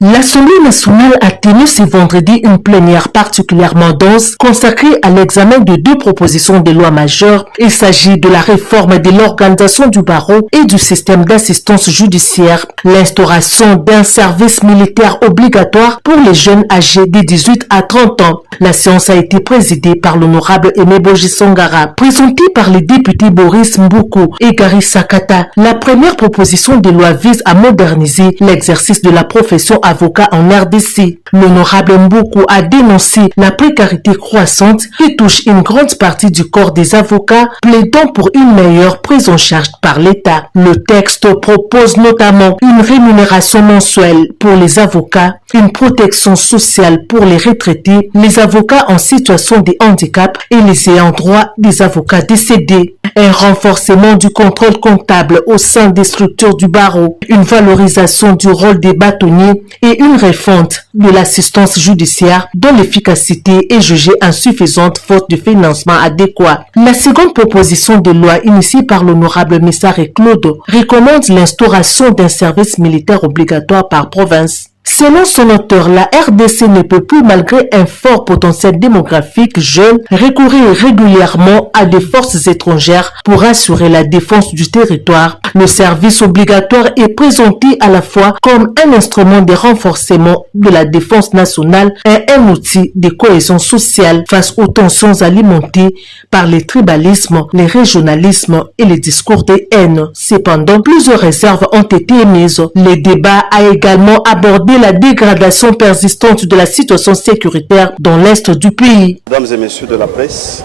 L'Assemblée nationale a tenu ce vendredi une plénière particulièrement dense consacrée à l'examen de deux propositions de loi majeures. Il s'agit de la réforme de l'organisation du barreau et du système d'assistance judiciaire, l'instauration d'un service militaire obligatoire pour les jeunes âgés de 18 à 30 ans. La séance a été présidée par l'honorable Aimé Boji Songara, présentée par les députés Boris Mboukou et Gary Sakata. La première proposition de loi vise à moderniser l'exercice de la profession avocat en RDC. L'honorable Mboukou a dénoncé la précarité croissante qui touche une grande partie du corps des avocats, plaidant pour une meilleure prise en charge par l'État. Le texte propose notamment une rémunération mensuelle pour les avocats, une protection sociale pour les retraités, les avocats en situation de handicap et les ayants droit des avocats décédés, un renforcement du contrôle comptable au sein des structures du barreau, une valorisation du rôle des bâtonniers et une refonte de l'assistance judiciaire dont l'efficacité est jugée insuffisante faute de financement adéquat. La seconde proposition de loi initiée par l'honorable Messare Claude recommande l'instauration d'un service militaire obligatoire par province. Selon son auteur, la RDC ne peut plus, malgré un fort potentiel démographique jeune, recourir régulièrement à des forces étrangères pour assurer la défense du territoire. Le service obligatoire est présenté à la fois comme un instrument de renforcement de la défense nationale et un outil de cohésion sociale face aux tensions alimentées par les tribalismes, les régionalismes et les discours de haine. Cependant, plusieurs réserves ont été émises. Le débat a également abordé la dégradation persistante de la situation sécuritaire dans l'est du pays. Mesdames et messieurs de la presse,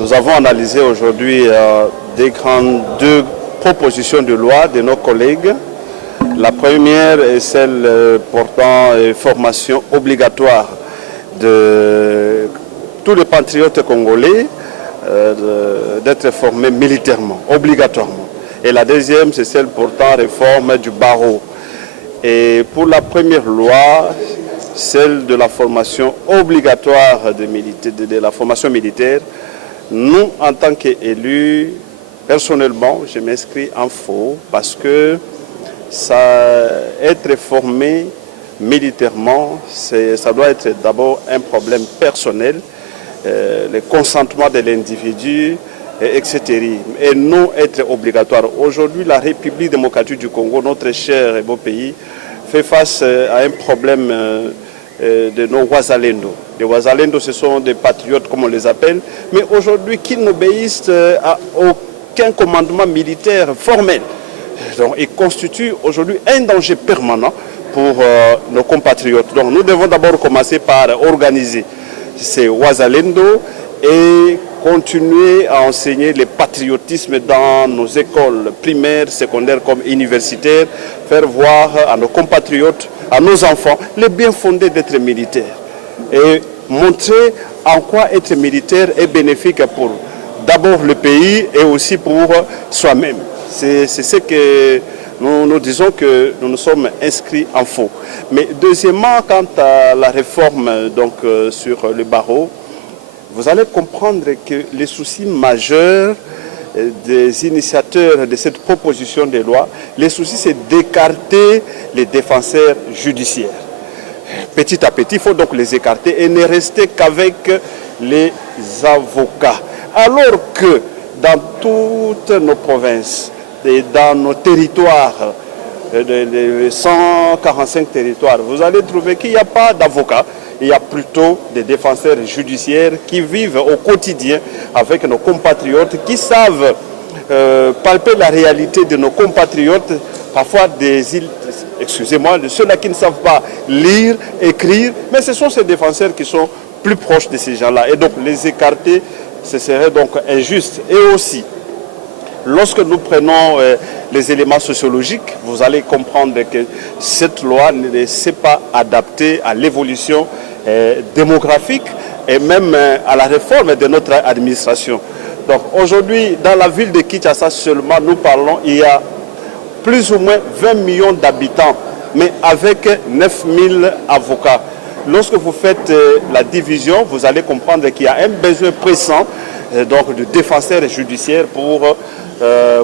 nous avons analysé aujourd'hui deux propositions de loi de nos collègues. La première est celle portant formation obligatoire de tous les patriotes congolais d'être formés militairement, obligatoirement. Et la deuxième, c'est celle portant réforme du barreau. Et pour la première loi, celle de la formation obligatoire de la formation militaire, nous, en tant qu'élus, personnellement, je m'inscris en faux parce que être formé militairement, ça doit être d'abord un problème personnel, le consentement de l'individu, etc. Et non être obligatoire. Aujourd'hui, la République démocratique du Congo, notre cher et beau pays, fait face à un problème de nos Wazalendo. Les Wazalendo, ce sont des patriotes, comme on les appelle, mais aujourd'hui, qui n'obéissent à aucun commandement militaire formel. Donc, ils constituent aujourd'hui un danger permanent pour nos compatriotes. Donc, nous devons d'abord commencer par organiser ces Wazalendo et continuer à enseigner le patriotisme dans nos écoles primaires, secondaires comme universitaires, faire voir à nos compatriotes, à nos enfants, les bien fondés d'être militaire et montrer en quoi être militaire est bénéfique pour d'abord le pays et aussi pour soi-même. C'est ce que nous disons que nous nous sommes inscrits en faux. Mais deuxièmement, quant à la réforme sur le barreau, vous allez comprendre que les soucis majeurs des initiateurs de cette proposition de loi, les soucis, c'est d'écarter les défenseurs judiciaires. Petit à petit, il faut donc les écarter et ne rester qu'avec les avocats. Alors que dans toutes nos provinces et dans nos territoires, les 145 territoires, vous allez trouver qu'il n'y a pas d'avocats. Il y a plutôt des défenseurs judiciaires qui vivent au quotidien avec nos compatriotes, qui savent palper la réalité de nos compatriotes, parfois de ceux-là qui ne savent pas lire, écrire, mais ce sont ces défenseurs qui sont plus proches de ces gens-là. Et donc les écarter, ce serait donc injuste. Et aussi, lorsque nous prenons les éléments sociologiques, vous allez comprendre que cette loi ne s'est pas adaptée à l'évolution démographique et même à la réforme de notre administration. Donc aujourd'hui, dans la ville de Kinshasa seulement, nous parlons, il y a plus ou moins 20 millions d'habitants, mais avec 9000 avocats. Lorsque vous faites la division, vous allez comprendre qu'il y a un besoin pressant de défenseurs judiciaires pour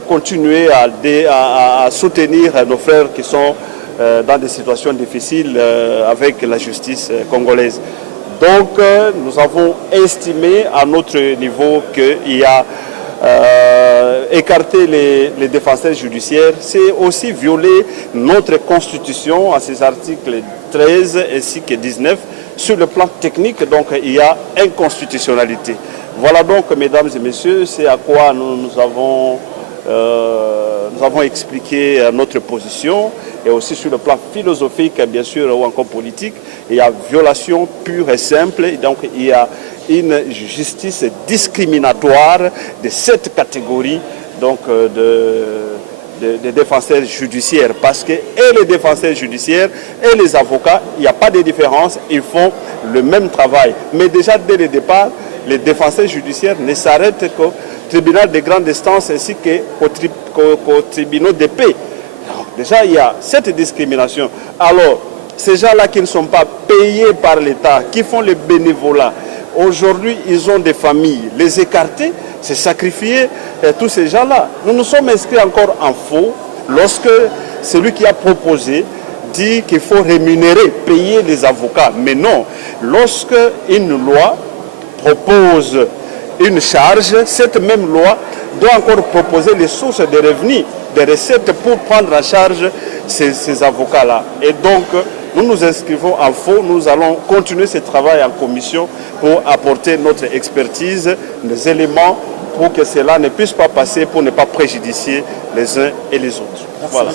continuer à soutenir nos frères qui sont dans des situations difficiles avec la justice congolaise. Donc nous avons estimé à notre niveau qu'il y a écarter les défenseurs judiciaires, c'est aussi violer notre constitution à ses articles 13 ainsi que 19. Sur le plan technique, donc, il y a inconstitutionnalité. Voilà donc, mesdames et messieurs, c'est à quoi nous avons expliqué notre position, et aussi sur le plan philosophique, bien sûr, ou encore politique. Il y a violation pure et simple, et donc il y a une justice discriminatoire de cette catégorie donc, de défenseurs judiciaires, parce que et les défenseurs judiciaires et les avocats, il n'y a pas de différence, ils font le même travail. Mais déjà dès le départ, les défenseurs judiciaires ne s'arrêtent qu'au tribunal de grande instance ainsi qu'au tribunal de paix. Alors, déjà il y a cette discrimination. Alors ces gens-là qui ne sont pas payés par l'État, qui font le bénévolat, aujourd'hui ils ont des familles, les écarter, c'est sacrifier tous ces gens-là. Nous nous sommes inscrits encore en faux lorsque celui qui a proposé dit qu'il faut rémunérer, payer les avocats. Mais non, lorsque une loi propose une charge, cette même loi doit encore proposer les sources de revenus, des recettes pour prendre en charge ces avocats-là. Et donc, nous nous inscrivons en faux, nous allons continuer ce travail en commission pour apporter notre expertise, nos éléments, pour que cela ne puisse pas passer, pour ne pas préjudicer les uns et les autres. Voilà.